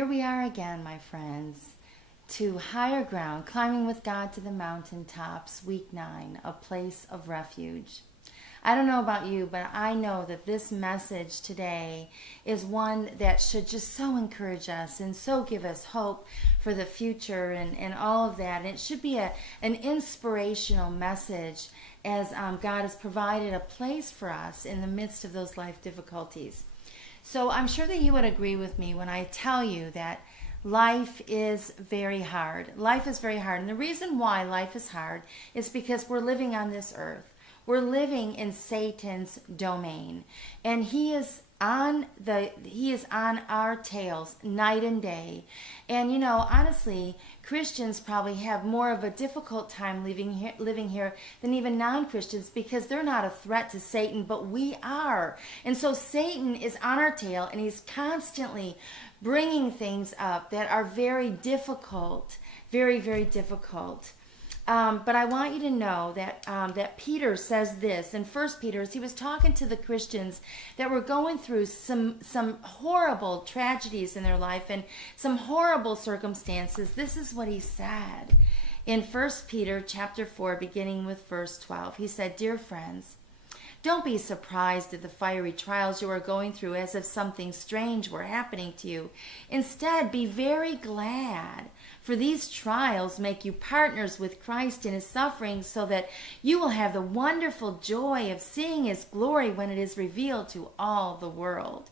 Here we are again, my friends, to higher ground, climbing with God to the mountaintops, week 9, a place of refuge. I don't know about you, but I know that this message today is one that should just so encourage us and so give us hope for the future and all of that. And it should be an inspirational message as God has provided a place for us in the midst of those life difficulties. So I'm sure that you would agree with me when I tell you that life is very hard. Life is very hard. And the reason why life is hard is because we're living on this earth. We're living in Satan's domain. And he is on our tails night and day. And honestly, Christians probably have more of a difficult time living here than even non-Christians because they're not a threat to Satan, but we are. And so Satan is on our tail and he's constantly bringing things up that are very difficult, very, very difficult. But I want you to know that Peter says this in 1 Peter, as he was talking to the Christians that were going through some horrible tragedies in their life and some horrible circumstances. This is what he said in 1 Peter chapter 4, beginning with verse 12. He said, "Dear friends, don't be surprised at the fiery trials you are going through as if something strange were happening to you. Instead, be very glad, for these trials make you partners with Christ in his suffering so that you will have the wonderful joy of seeing his glory when it is revealed to all the world.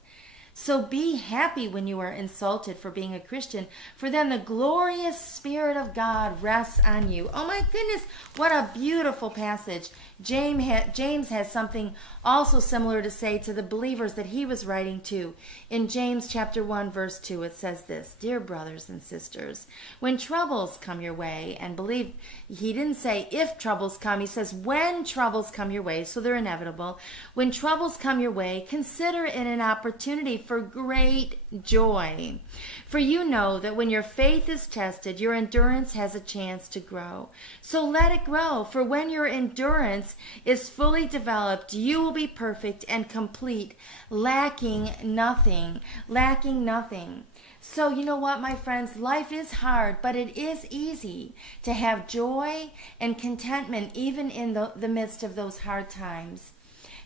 So be happy when you are insulted for being a Christian, for then the glorious Spirit of God rests on you." Oh my goodness, what a beautiful passage. James has something also similar to say to the believers that he was writing to. In James chapter 1 verse 2 it says this, "Dear brothers and sisters, when troubles come your way," and believe he didn't say if troubles come, he says when troubles come your way, so they're inevitable. "When troubles come your way, consider it an opportunity for great joy. For you know that when your faith is tested, your endurance has a chance to grow. So let it grow, for when your endurance is fully developed, you will be perfect and complete, lacking nothing." Lacking nothing. So you know what, my friends? Life is hard, but it is easy to have joy and contentment even in the midst of those hard times.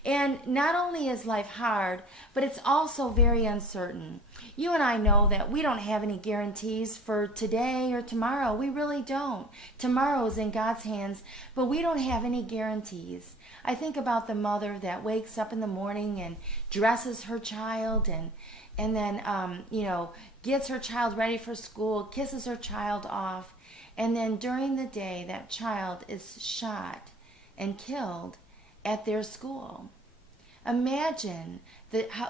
And not only is life hard, but it's also very uncertain. You and I know that we don't have any guarantees for today or tomorrow. We really don't. Tomorrow is in God's hands, but we don't have any guarantees. I think about the mother that wakes up in the morning and dresses her child and then, gets her child ready for school, kisses her child off, and then during the day that child is shot and killed at their school. Imagine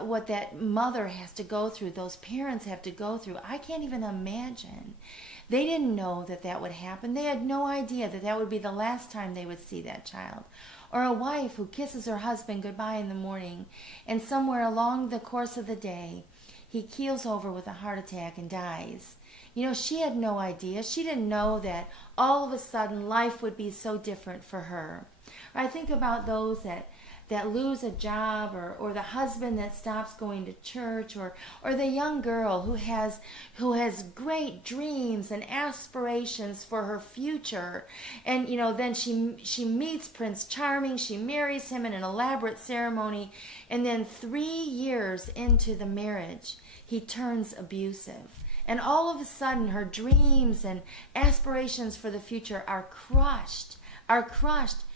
what that mother has to go through, those parents have to go through. I can't even imagine. They didn't know that would happen. They had no idea that would be the last time they would see that child. Or a wife who kisses her husband goodbye in the morning, and somewhere along the course of the day, he keels over with a heart attack and dies. She had no idea. She didn't know that all of a sudden life would be so different for her. Or I think about those that lose a job, or the husband that stops going to church, or the young girl who has great dreams and aspirations for her future, and then she meets Prince Charming, she marries him in an elaborate ceremony, and then 3 years into the marriage he turns abusive, and all of a sudden her dreams and aspirations for the future are crushed.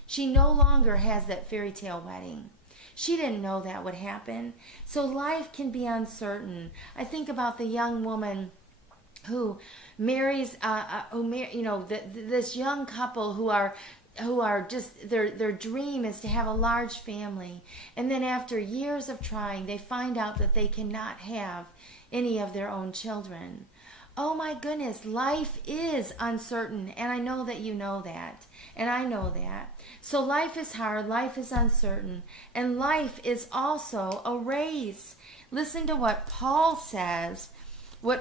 She no longer has that fairy tale wedding. She didn't know that would happen. So life can be uncertain. I think about the young woman who marries, this young couple who are just, their dream is to have a large family. And then after years of trying, they find out that they cannot have any of their own children. Oh my goodness, life is uncertain, and I know that you know that, and I know that. So life is hard, life is uncertain, and life is also a race. Listen to what Paul says. In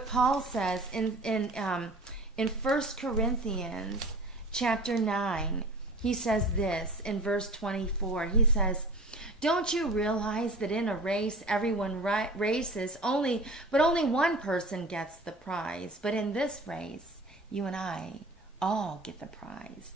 1 Corinthians chapter 9. He says this in verse 24. He says, Don't you realize that in a race, everyone races, but only one person gets the prize? But in this race, you and I all get the prize.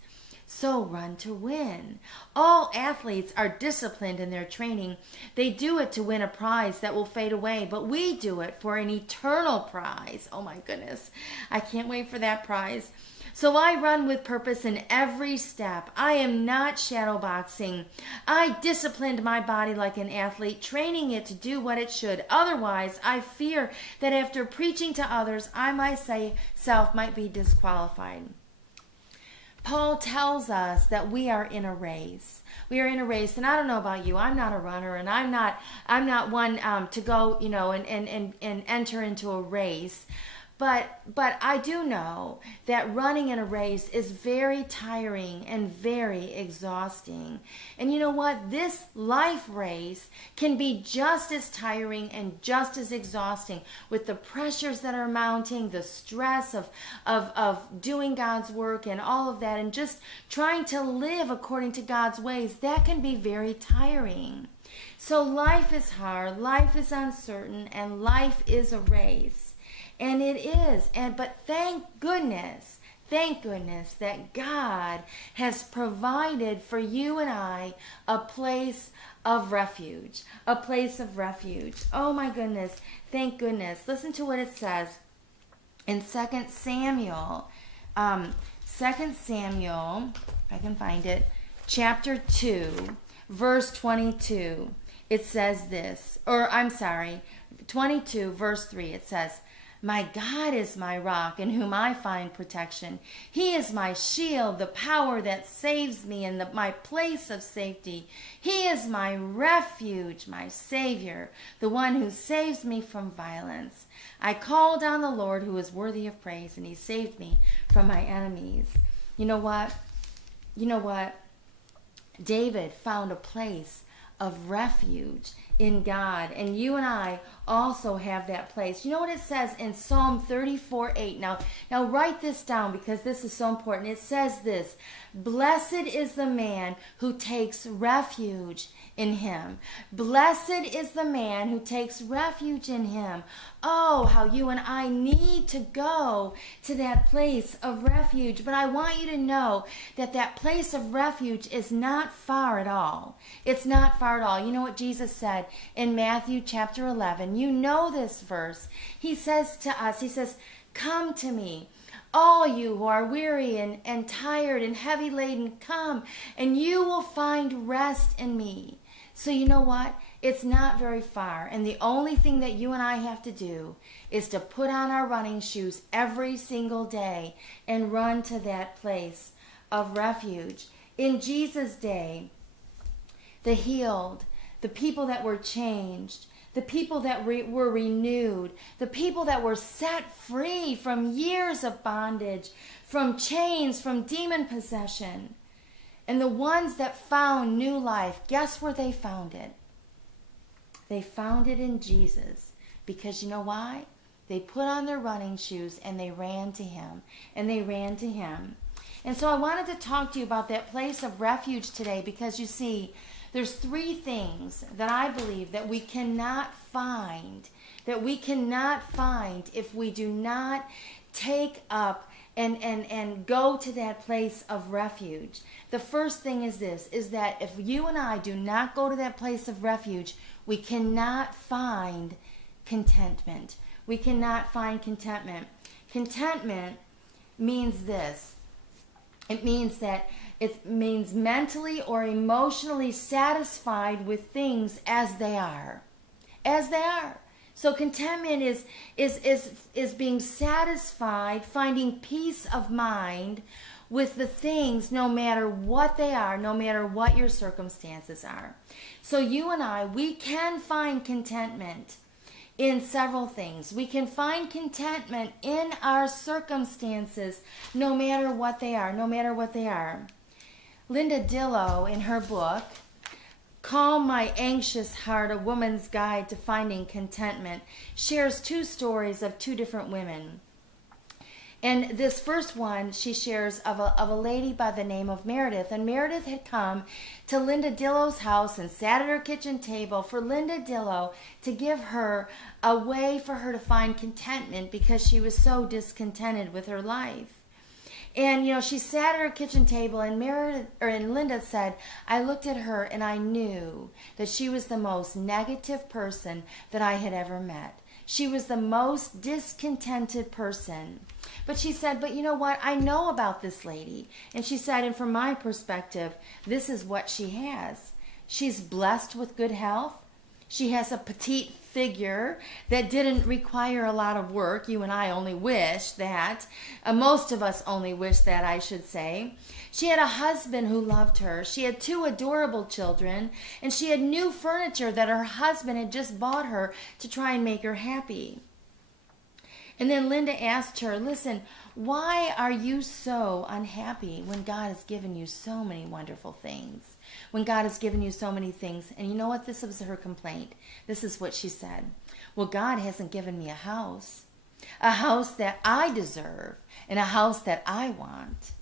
So run to win. All athletes are disciplined in their training. They do it to win a prize that will fade away, but we do it for an eternal prize. Oh my goodness. I can't wait for that prize. So I run with purpose in every step. I am not shadowboxing. I disciplined my body like an athlete, training it to do what it should. Otherwise, I fear that after preaching to others, I myself might be disqualified. Paul tells us that we are in a race. We are in a race, and I don't know about you. I'm not a runner, and I'm not one to go, and enter into a race. But I do know that running in a race is very tiring and very exhausting. And you know what? This life race can be just as tiring and just as exhausting with the pressures that are mounting, the stress of doing God's work and all of that, and just trying to live according to God's ways. That can be very tiring. So life is hard, life is uncertain, and life is a race. And it is. But thank goodness that God has provided for you and I a place of refuge. A place of refuge. Oh my goodness. Thank goodness. Listen to what it says in 2 Samuel. 2 Samuel, if I can find it, chapter 2, verse 22. It says this, 22, verse 3. It says, "My God is my rock in whom I find protection. He is my shield, the power that saves me and my place of safety. He is my refuge, my Savior, the one who saves me from violence. I called on the Lord who is worthy of praise, and he saved me from my enemies." You know what? David found a place of refuge in God, and you and I also have that place. You know what it says in Psalm 34:8? Now write this down because this is so important. It says this: "Blessed is the man who takes refuge in him." Blessed is the man who takes refuge in him. Oh, how you and I need to go to that place of refuge. But I want you to know that that place of refuge is not far at all. It's not far at all. You know what Jesus said in Matthew chapter 11? You know this verse. He says to us, he says, "Come to me, all you who are weary and tired and heavy laden, come, and you will find rest in me." So you know what? It's not very far. And the only thing that you and I have to do is to put on our running shoes every single day and run to that place of refuge. In Jesus' day, the healed, the people that were changed, the people that were renewed, the people that were set free from years of bondage, from chains, from demon possession, and the ones that found new life, guess where they found it? They found it in Jesus. Because you know why? They put on their running shoes and they ran to him. And they ran to him. And so I wanted to talk to you about that place of refuge today, because you see, there's three things that I believe that we cannot find, if we do not take up and go to that place of refuge. The first thing is this, is that if you and I do not go to that place of refuge, we cannot find contentment. We cannot find contentment. Contentment means this. It means mentally or emotionally satisfied with things as they are. As they are. So contentment is being satisfied, finding peace of mind with the things, no matter what they are, no matter what your circumstances are. So you and I, we can find contentment in several things. We can find contentment in our circumstances, no matter what they are, Linda Dillow, in her book, Calm My Anxious Heart, A Woman's Guide to Finding Contentment, shares two stories of two different women. And this first one she shares of a lady by the name of Meredith. And Meredith had come to Linda Dillow's house and sat at her kitchen table for Linda Dillow to give her a way for her to find contentment because she was so discontented with her life. And, she sat at her kitchen table, and Linda said, I looked at her and I knew that she was the most negative person that I had ever met. She was the most discontented person. But she said, but you know what? I know about this lady. And she said, and from my perspective, this is what she has. She's blessed with good health. She has a petite figure that didn't require a lot of work. You and I only wish that. Most of us only wish that, I should say. She had a husband who loved her. She had 2 adorable children. And she had new furniture that her husband had just bought her to try and make her happy. And then Linda asked her, listen, why are you so unhappy when God has given you so many wonderful things? When God has given you so many things. And you know what? This was her complaint. This is what she said. Well, God hasn't given me a house that I deserve, and a house that I want.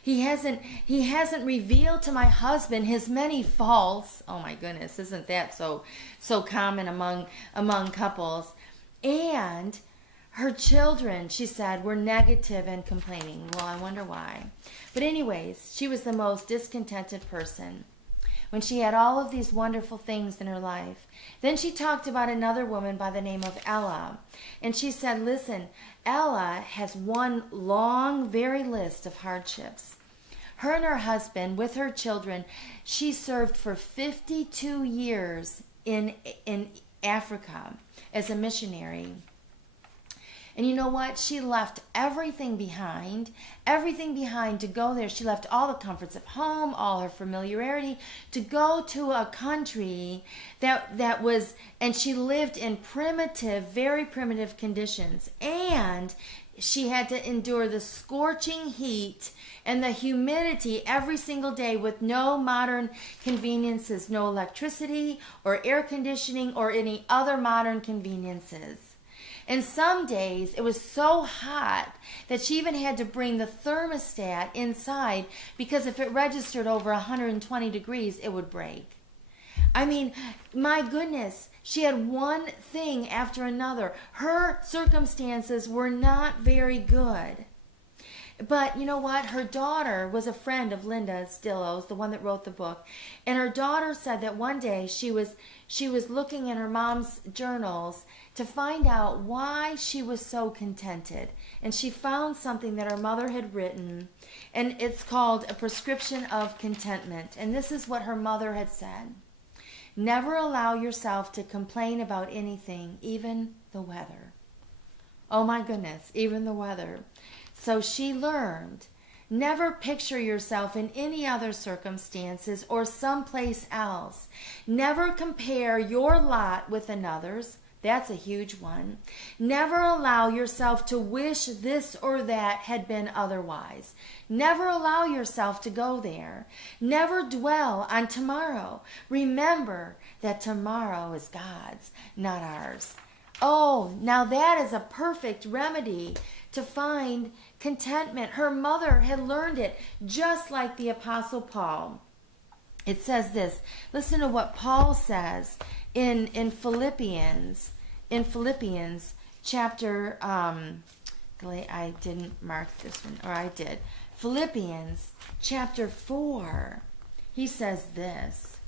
He hasn't revealed to my husband his many faults. Oh my goodness, isn't that so common among couples? And her children, she said, were negative and complaining. Well, I wonder why. But anyways, she was the most discontented person when she had all of these wonderful things in her life. Then she talked about another woman by the name of Ella. And she said, listen, Ella has one long, very list of hardships. Her and her husband, with her children, she served for 52 years in Africa as a missionary. And you know what? She left everything behind to go there. She left all the comforts of home, all her familiarity, to go to a country that was, and she lived in very primitive conditions. And she had to endure the scorching heat and the humidity every single day with no modern conveniences, no electricity or air conditioning or any other modern conveniences. And some days it was so hot that she even had to bring the thermostat inside because if it registered over 120 degrees, it would break. I mean, my goodness, she had one thing after another. Her circumstances were not very good. But you know what? Her daughter was a friend of Linda Dillow's, the one that wrote the book. And her daughter said that one day she was looking in her mom's journals to find out why she was so contented. And she found something that her mother had written, and it's called A Prescription of Contentment. And this is what her mother had said. Never allow yourself to complain about anything, even the weather. Oh my goodness, even the weather. So she learned, never picture yourself in any other circumstances or someplace else. Never compare your lot with another's. That's a huge one. Never allow yourself to wish this or that had been otherwise. Never allow yourself to go there. Never dwell on tomorrow. Remember that tomorrow is God's, not ours. Oh, now that is a perfect remedy to find contentment. Her mother had learned it just like the Apostle Paul. It says this. Listen to what Paul says in Philippians. In Philippians chapter, I didn't mark this one, or I did. Philippians chapter 4. He says this.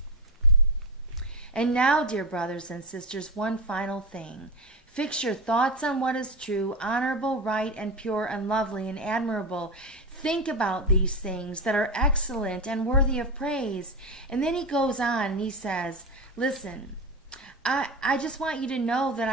And now, dear brothers and sisters, one final thing. Fix your thoughts on what is true, honorable, right, and pure, and lovely, and admirable. Think about these things that are excellent and worthy of praise. And then he goes on and he says, listen, I just want you to know that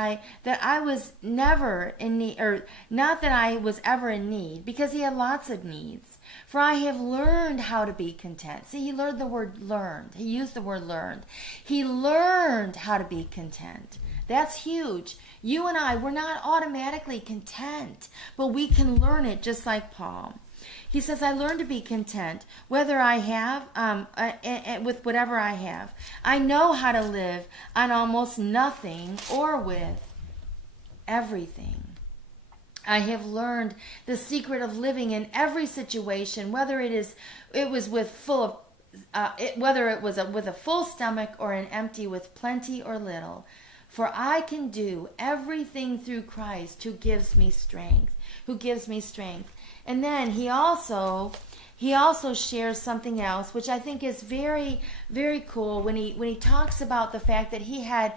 I was never in need, or not that I was ever in need, because he had lots of needs. For I have learned how to be content. See, he learned the word learned. He used the word learned. He learned how to be content. That's huge. You and I, we're not automatically content, but we can learn it just like Paul. He says, I learned to be content, whether I have, with whatever I have. I know how to live on almost nothing or with everything. I have learned the secret of living in every situation, whether it was with full of whether it was with a full stomach or an empty, with plenty or little. For I can do everything through Christ who gives me strength, And then he also shares something else, which I think is very, very cool, when he talks about the fact that he had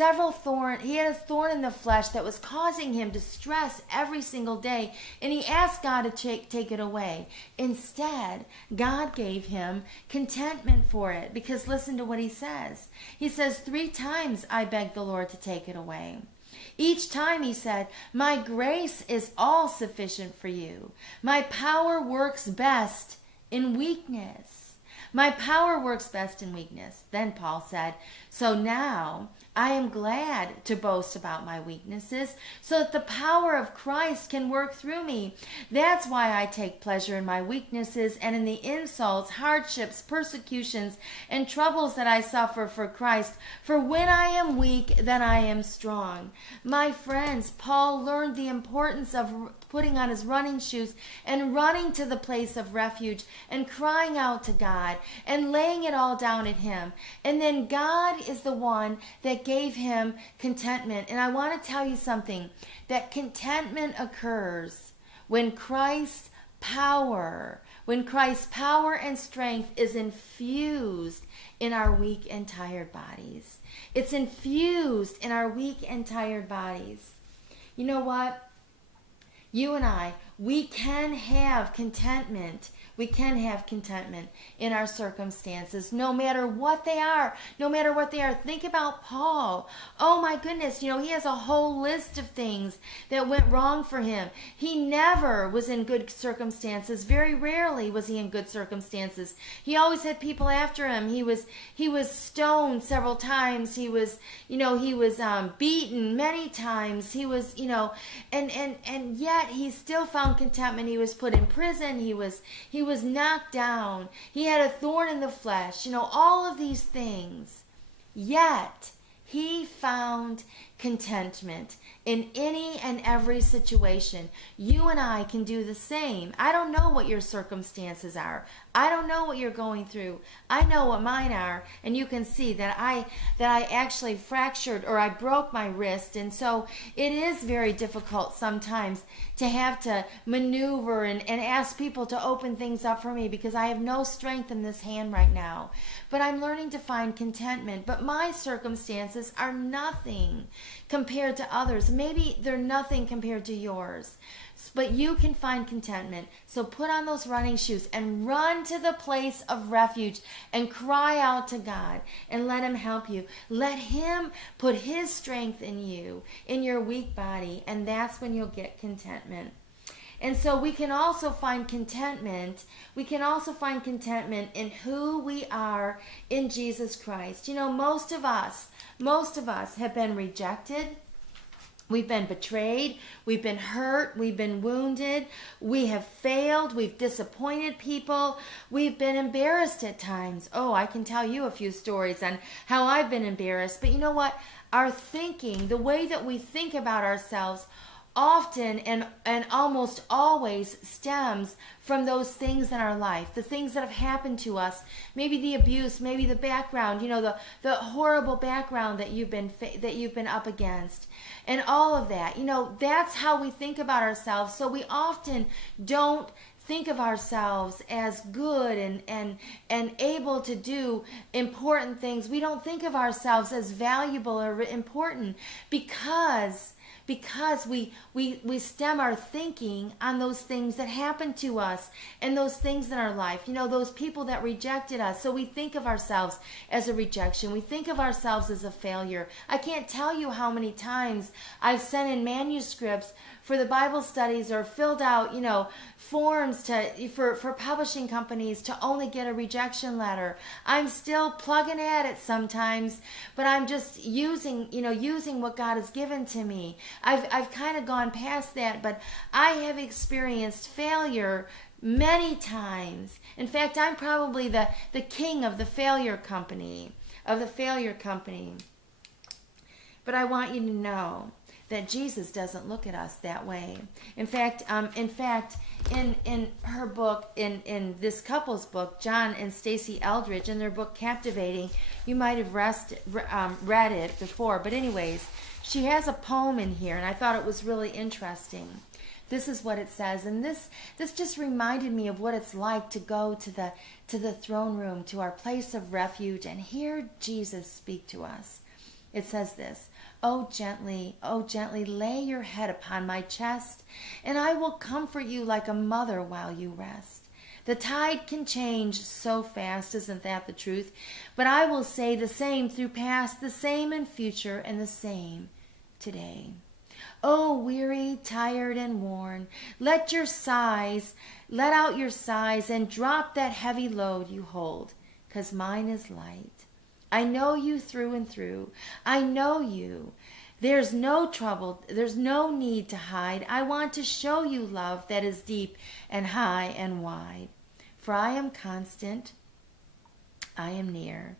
a thorn in the flesh that was causing him to stress every single day, and he asked God to take it away. Instead, God gave him contentment for it, because listen to what he says. He says, 3 times I begged the Lord to take it away. Each time he said, my grace is all sufficient for you. My power works best in weakness. My power works best in weakness. Then Paul said, so now I am glad to boast about my weaknesses, so that the power of Christ can work through me. That's why I take pleasure in my weaknesses and in the insults, hardships, persecutions, and troubles that I suffer for Christ. For when I am weak, then I am strong. My friends, Paul learned the importance of putting on his running shoes and running to the place of refuge and crying out to God and laying it all down at him. And then God is the one that gave him contentment. And I want to tell you something, that contentment occurs when Christ's power and strength is infused in our weak and tired bodies. It's infused in our weak and tired bodies. You know what? You and I, we can have contentment. We can have contentment in our circumstances, no matter what they are. Think about Paul. Oh my goodness, he has a whole list of things that went wrong for him. He never was in good circumstances. Very rarely was he in good circumstances. He always had people after him. He was stoned several times. He was beaten many times. He was, and yet he still found contentment. He was put in prison. He was knocked down. He had a thorn in the flesh. All of these things. Yet he found contentment in any and every situation. You and I can do the same. I don't know what your circumstances are. I don't know what you're going through. I know what mine are, and you can see that I actually fractured, or I broke my wrist, and so it is very difficult sometimes to have to maneuver and ask people to open things up for me, because I have no strength in this hand right now. But I'm learning to find contentment. But my circumstances are nothing compared to others. Maybe they're nothing compared to yours. But you can find contentment. So put on those running shoes and run to the place of refuge and cry out to God and let him help you. Let him put his strength in you, in your weak body, and that's when you'll get contentment. And so we can also find contentment. We can also find contentment in who we are in Jesus Christ. Most of us have been rejected. We've been betrayed, we've been hurt, we've been wounded, we have failed, we've disappointed people, we've been embarrassed at times. Oh, I can tell you a few stories on how I've been embarrassed. But you know what? Our thinking, the way that we think about ourselves, often and almost always stems from those things in our life, the things that have happened to us, maybe the abuse, maybe the background, the horrible background that you've been up against, and all of that. That's how we think about ourselves. So we often don't think of ourselves as good and able to do important things. We don't think of ourselves as valuable or important because we stem our thinking on those things that happened to us and those things in our life, those people that rejected us. So we think of ourselves as a rejection. We think of ourselves as a failure. I can't tell you how many times I've sent in manuscripts for the Bible studies, or filled out, forms for publishing companies to only get a rejection letter. I'm still plugging at it sometimes, but I'm just using what God has given to me. I've kind of gone past that, but I have experienced failure many times. In fact, I'm probably the king of the failure company, But I want you to know that Jesus doesn't look at us that way. In fact, in her book, in this couple's book, John and Stacey Eldridge, in their book Captivating, you might have read it before. But anyways, she has a poem in here, and I thought it was really interesting. This is what it says, and this just reminded me of what it's like to go to the throne room, to our place of refuge, and hear Jesus speak to us. It says this: oh gently, lay your head upon my chest, and I will comfort you like a mother while you rest. The tide can change so fast, isn't that the truth? But I will say the same through past, the same in future, and the same today. Oh, weary, tired, and worn, let out your sighs, and drop that heavy load you hold, 'cause mine is light. I know you through and through. I know you. There's no trouble, there's no need to hide. I want to show you love that is deep and high and wide. For I am constant, I am near.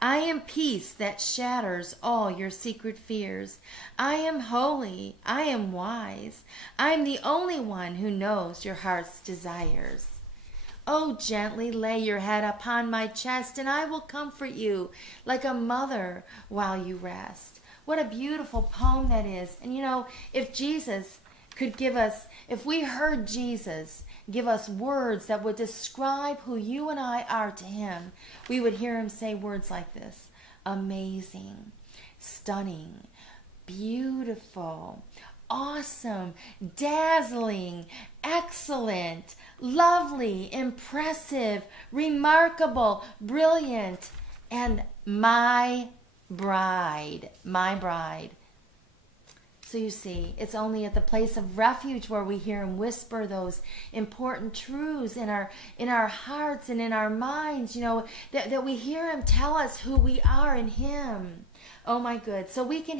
I am peace that shatters all your secret fears. I am holy, I am wise. I am the only one who knows your heart's desires. Oh, gently lay your head upon my chest, and I will comfort you like a mother while you rest. What a beautiful poem that is. And you know, if Jesus could give us, if we heard Jesus give us words that would describe who you and I are to him, we would hear him say words like this: amazing, stunning, beautiful, awesome, dazzling, excellent, lovely, impressive, remarkable, brilliant, and my bride, my bride. So you see, it's only at the place of refuge where we hear him whisper those important truths in our hearts and in our minds, you know, that we hear him tell us who we are in him. Oh my good. So we can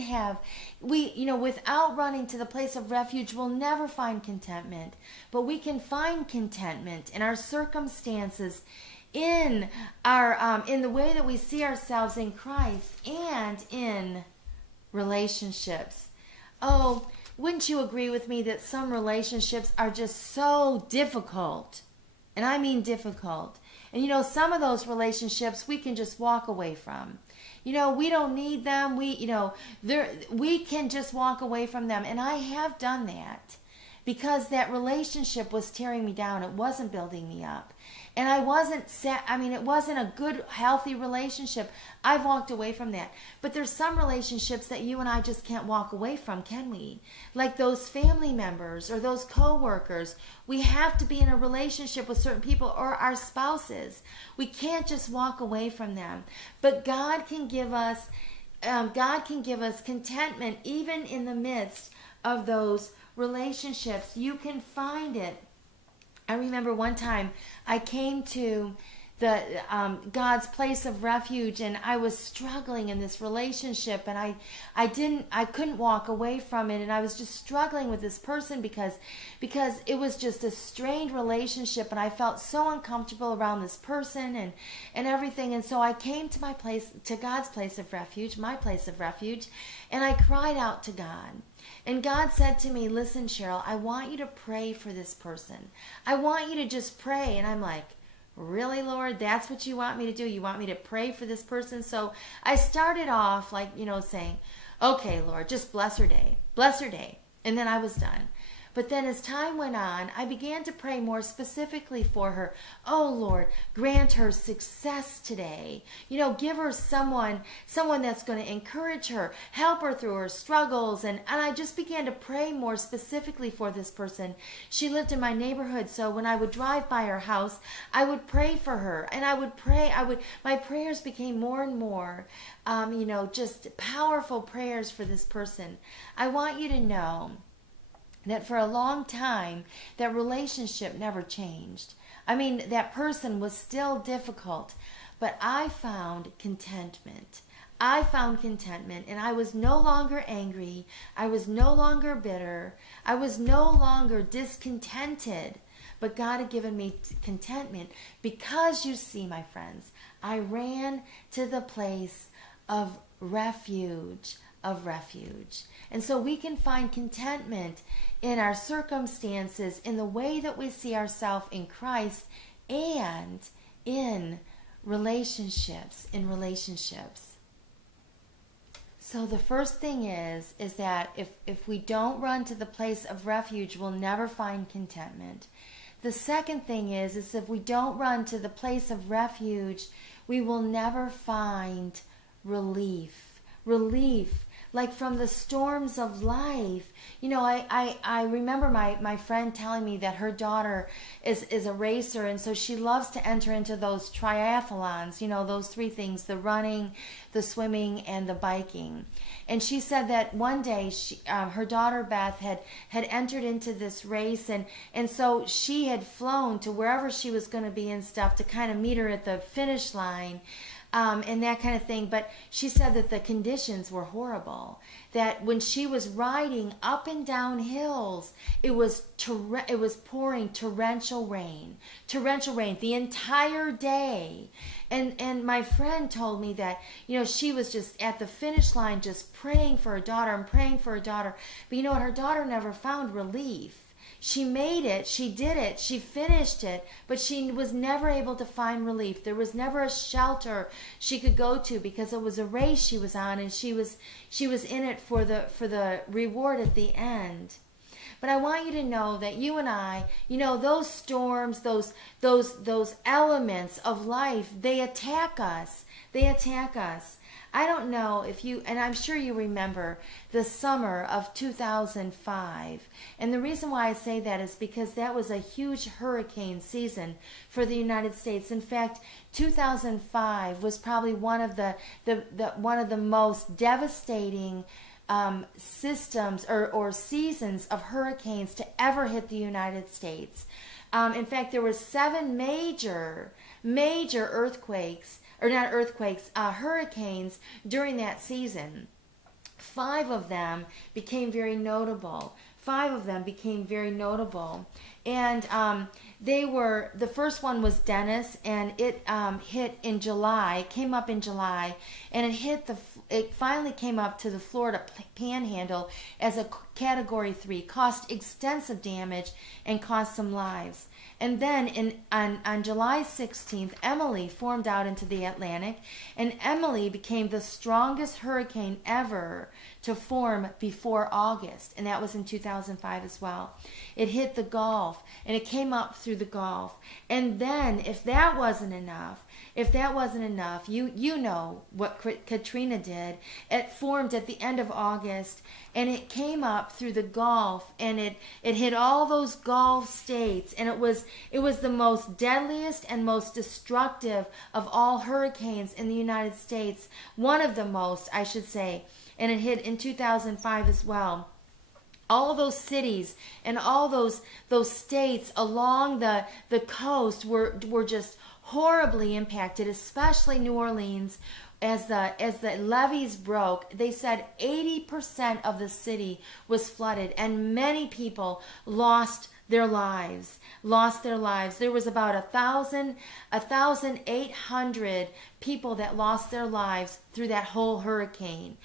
without running to the place of refuge, we'll never find contentment. But we can find contentment in our circumstances, in the way that we see ourselves in Christ, and in relationships. Oh, wouldn't you agree with me that some relationships are just so difficult? And I mean difficult. And you know, some of those relationships we can just walk away from. You know, we don't need them. We can just walk away from them. And I have done that because that relationship was tearing me down. It wasn't building me up. And it wasn't a good, healthy relationship. I've walked away from that. But there's some relationships that you and I just can't walk away from, can we? Like those family members or those co-workers. We have to be in a relationship with certain people, or our spouses. We can't just walk away from them. But God can give us contentment even in the midst of those relationships. You can find it. I remember one time I came to the God's place of refuge, and I was struggling in this relationship, and I couldn't walk away from it, and I was just struggling with this person because it was just a strained relationship, and I felt so uncomfortable around this person and everything. And so I came to God's place of refuge, my place of refuge, and I cried out to God. And God said to me, listen, Cheryl, I want you to pray for this person. I want you to just pray. And I'm like, really, Lord? That's what you want me to do? You want me to pray for this person? So I started off saying, okay, Lord, just bless her day. Bless her day. And then I was done. But then as time went on, I began to pray more specifically for her. Oh, Lord, grant her success today. You know, give her someone that's going to encourage her, help her through her struggles. And I just began to pray more specifically for this person. She lived in my neighborhood, so when I would drive by her house, I would pray for her. And my prayers became more and more, just powerful prayers for this person. I want you to know that for a long time, that relationship never changed. I mean, that person was still difficult, but I found contentment. I found contentment, and I was no longer angry. I was no longer bitter. I was no longer discontented, but God had given me contentment because, you see, my friends, I ran to the place of refuge, of refuge. And so we can find contentment in our circumstances, in the way that we see ourselves in Christ, and in relationships. So the first thing is that if we don't run to the place of refuge, we'll never find contentment. The second thing is if we don't run to the place of refuge, we will never find relief. Relief, like from the storms of life. You know, I remember my friend telling me that her daughter is a racer, and so she loves to enter into those triathlons, you know, those three things: the running, the swimming, and the biking. And she said that one day her daughter Beth had entered into this race, and so she had flown to wherever she was going to be and stuff to kind of meet her at the finish line. And that kind of thing. But she said that the conditions were horrible. That when she was riding up and down hills, it was pouring torrential rain the entire day. And my friend told me that, you know, she was just at the finish line just praying for her daughter and praying for her daughter. But you know what? Her daughter never found relief. She made it, she did it, she finished it, but she was never able to find relief. There was never a shelter she could go to because it was a race she was on, and she was in it for the reward at the end. But I want you to know that you and I, you know, those storms, those elements of life, they attack us. I don't know if you, and I'm sure you remember the summer of 2005. And the reason why I say that is because that was a huge hurricane season for the United States. In fact, 2005 was probably one of the most devastating systems or seasons of hurricanes to ever hit the United States. In fact, there were 7 major earthquakes, or not earthquakes, hurricanes during that season. 5 of them became very notable. And the first one was Dennis, and it hit in July, came up in July, and it finally came up to the Florida Panhandle as a Category 3, caused extensive damage and cost some lives. And then on July 16th, Emily formed out into the Atlantic, and Emily became the strongest hurricane ever to form before August, and that was in 2005 as well. It hit the Gulf, and it came up through the Gulf. And then, if that wasn't enough, you know what Katrina did. It formed at the end of August, and it came up through the Gulf, and it hit all those Gulf states, and it was the most deadliest and most destructive of all hurricanes in the United States. One of the most, I should say, and it hit in 2005 as well. All those cities and all those states along the coast were just horribly impacted, especially New Orleans. As the levees broke, they said 80% of the city was flooded, and many people lost their lives. There was about 1,800 people that lost their lives through that whole hurricane.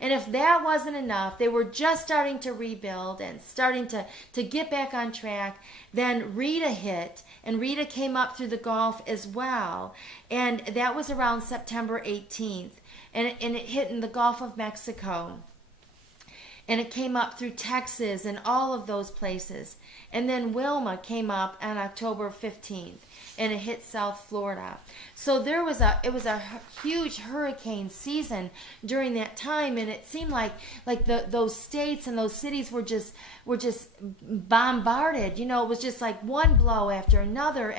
And if that wasn't enough, they were just starting to rebuild and starting to get back on track. Then Rita hit, and Rita came up through the Gulf as well. And that was around September 18th. And it hit in the Gulf of Mexico. And it came up through Texas and all of those places. And then Wilma came up on October 15th, and it hit South Florida. So it was a huge hurricane season during that time, and it seemed like those states and those cities were just bombarded. You know, it was just like one blow after another.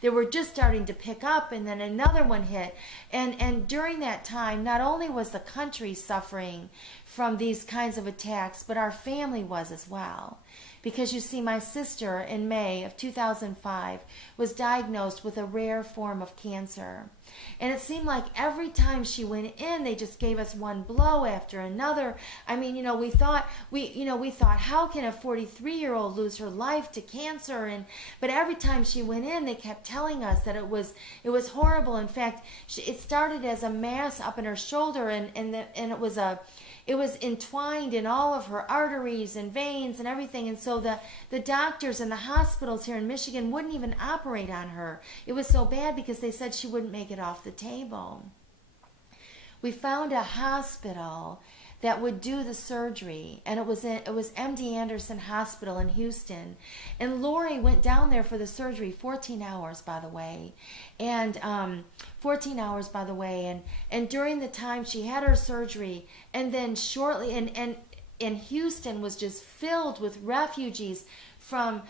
They were just starting to pick up, and then another one hit. And during that time, not only was the country suffering from these kinds of attacks, but our family was as well. Because you see, my sister in May of 2005 was diagnosed with a rare form of cancer. And it seemed like every time she went in, they just gave us one blow after another. I mean, we thought, how can a 43-year-old lose her life to cancer? But every time she went in, they kept telling us that it was horrible. In fact, it started as a mass up in her shoulder, and it was entwined in all of her arteries and veins and everything. And so the doctors in the hospitals here in Michigan wouldn't even operate on her. It was so bad because they said she wouldn't make it off the table. We found a hospital that would do the surgery, and it was MD Anderson Hospital in Houston. And Lori went down there for the surgery, 14 hours, by the way. And 14 hours, by the way. And during the time she had her surgery, and then shortly, and Houston was just filled with refugees from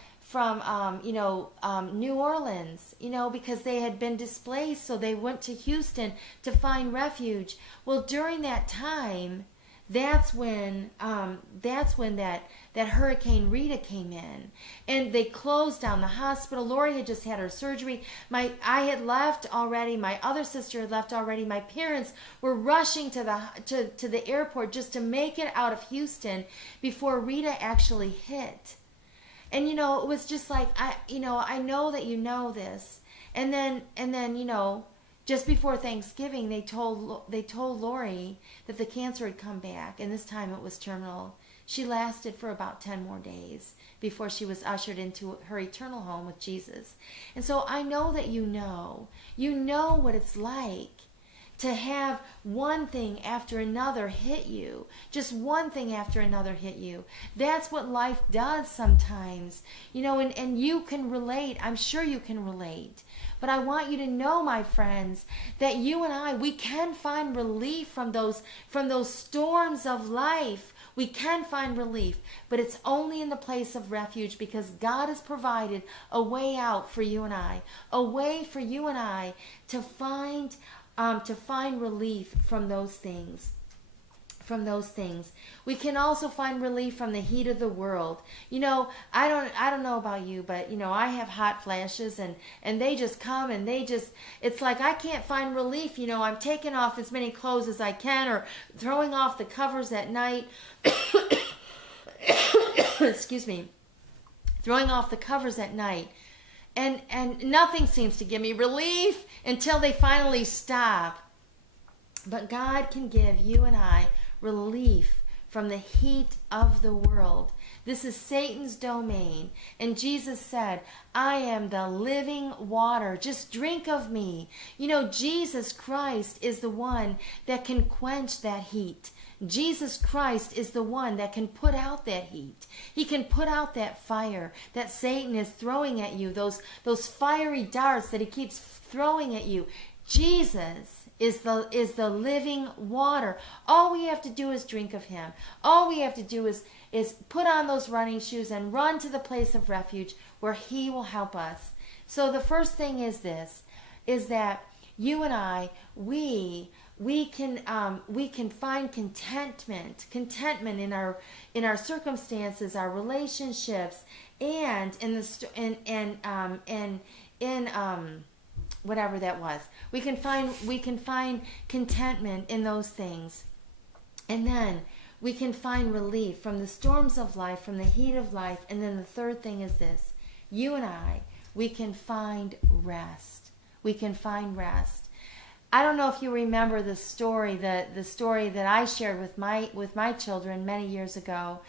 New Orleans, because they had been displaced, so they went to Houston to find refuge. Well, during that time, that's when that Hurricane Rita came in, and they closed down the hospital. Lori had just had her surgery. I had left already. My other sister had left already. My parents were rushing to the airport just to make it out of Houston before Rita actually hit. And it was just like, I know that you know this. And then just before Thanksgiving, they told Lori that the cancer had come back, and this time it was terminal. She lasted for about 10 more days before she was ushered into her eternal home with Jesus. And so I know that you know what it's like to have one thing after another hit you. Just one thing after another hit you. That's what life does sometimes. And you can relate. I'm sure you can relate. But I want you to know, my friends, that you and I, we can find relief from those storms of life. We can find relief, but it's only in the place of refuge, because God has provided a way out for you and I, a way for you and I to find relief from those things. We can also find relief from the heat of the world. I don't know about you, but I have hot flashes, and they just come, and it's like I can't find relief. I'm taking off as many clothes as I can, or throwing off the covers at night. Excuse me. Throwing off the covers at night. And nothing seems to give me relief until they finally stop. But God can give you and I relief from the heat of the world. This is Satan's domain. And Jesus said, I am the living water. Just drink of me. Jesus Christ is the one that can quench that heat. Jesus Christ is the one that can put out that heat. He can put out that fire that Satan is throwing at you, those fiery darts that he keeps throwing at you. Jesus is the living water. All we have to do is drink of him. All we have to do is put on those running shoes and run to the place of refuge where he will help us. So the first thing is that you and I, we can find contentment in our circumstances, our relationships, and in whatever that was. We can find contentment in those things, and then we can find relief from the storms of life, from the heat of life. And then the third thing is this: you and I, we can find rest. We can find rest. I don't know if you remember the story that I shared with my children many years ago.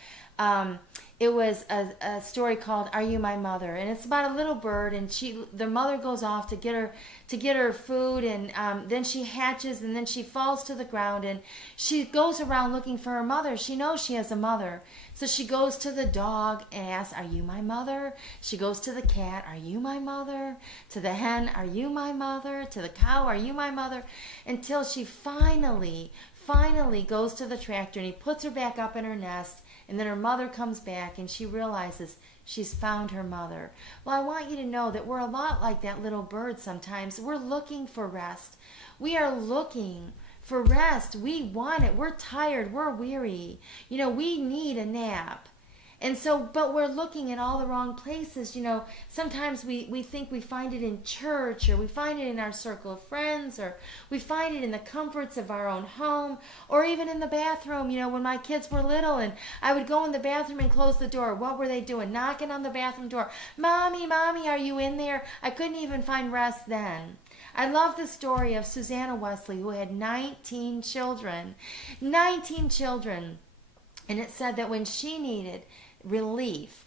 It was a story called "Are You My Mother?" and it's about a little bird, and the mother goes off to get her food, and then she hatches, and then she falls to the ground, and she goes around looking for her mother. She knows she has a mother, so she goes to the dog and asks, "Are you my mother?" She goes to the cat, "Are you my mother?" To the hen, "Are you my mother?" To the cow, "Are you my mother?" Until she finally goes to the tractor, and he puts her back up in her nest. And then her mother comes back, and she realizes she's found her mother. Well, I want you to know that we're a lot like that little bird sometimes. We're looking for rest. We are looking for rest. We want it. We're tired. We're weary. We need a nap. And so, but we're looking in all the wrong places. You know, sometimes we think we find it in church, or we find it in our circle of friends, or we find it in the comforts of our own home, or even in the bathroom. You know, when my kids were little and I would go in the bathroom and close the door, what were they doing? Knocking on the bathroom door. Mommy, Mommy, are you in there? I couldn't even find rest then. I love the story of Susanna Wesley, who had 19 children. 19 children. And it said that when she needed relief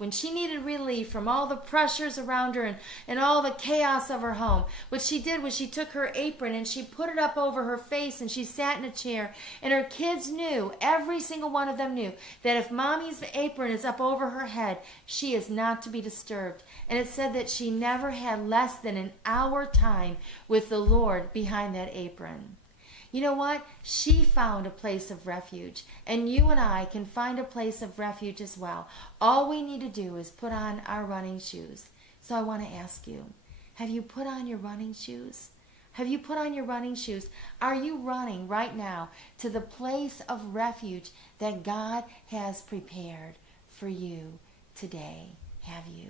from all the pressures around her and all the chaos of her home, what she did was she took her apron and she put it up over her face and she sat in a chair, and her kids knew, every single one of them knew, that if Mommy's apron is up over her head, she is not to be disturbed. And it said that she never had less than an hour time with the Lord behind that apron. You know what? She found a place of refuge, and you and I can find a place of refuge as well. All we need to do is put on our running shoes. So I want to ask you, have you put on your running shoes? Have you put on your running shoes? Are you running right now to the place of refuge that God has prepared for you today? Have you?